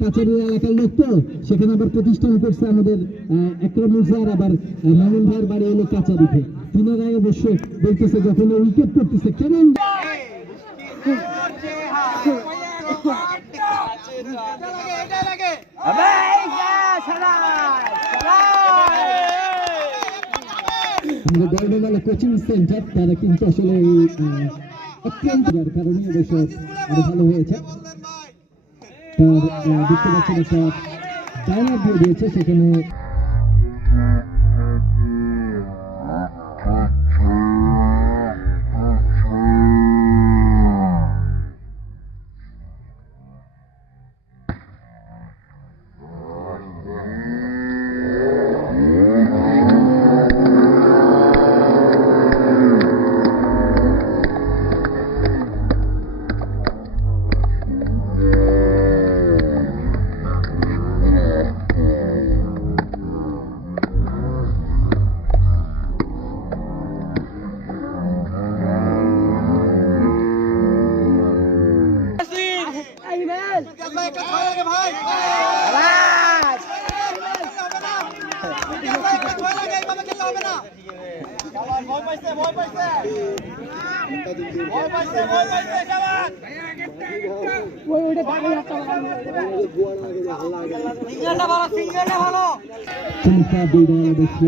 কাচারি এলাকার লোক তো সেখানে আবার প্রতিষ্ঠান করছে আমাদের একরাম স্যার, আবার মামুন ভাইয়ের বাড়ি হলো কাচারিতে। তিনারা অবশ্য বলতেছে যখন উইকেট করতেছে কেমন আমাদের কোচিং সেন্টার, তারা কিন্তু আসলে অত্যন্ত কারণে অবশ্য আরো ভালো হয়েছে। দেখতে পাচ্ছেন একটা ব্যানার দিয়ে দিয়েছে সেখানে চমৎকার দুই দল অবশ্য